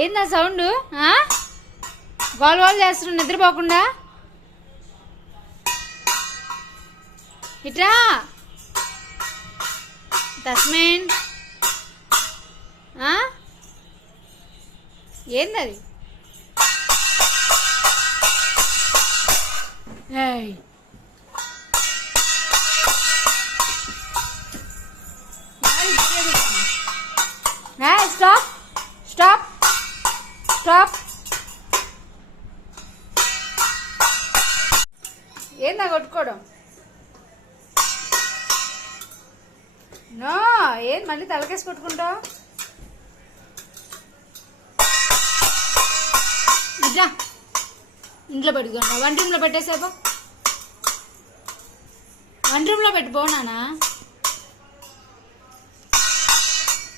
ఏందా sound goal goal చేస్తున్నాడు నిద్రపోకుండా? ఇట్రా. తస్మేన్ ఏందది? స్టాప్. స్టాప్. స్టాప్ ఏందా కొట్టుకోవడం? నో ఏం మళ్ళీ తలకేసి కొట్టుకుంటావు? ఇట్లా ఇంట్లో పెట్టుకున్నా వన్ రూమ్లో పెట్టేసేపు. వన్ రూమ్లో పెట్టుకోనానా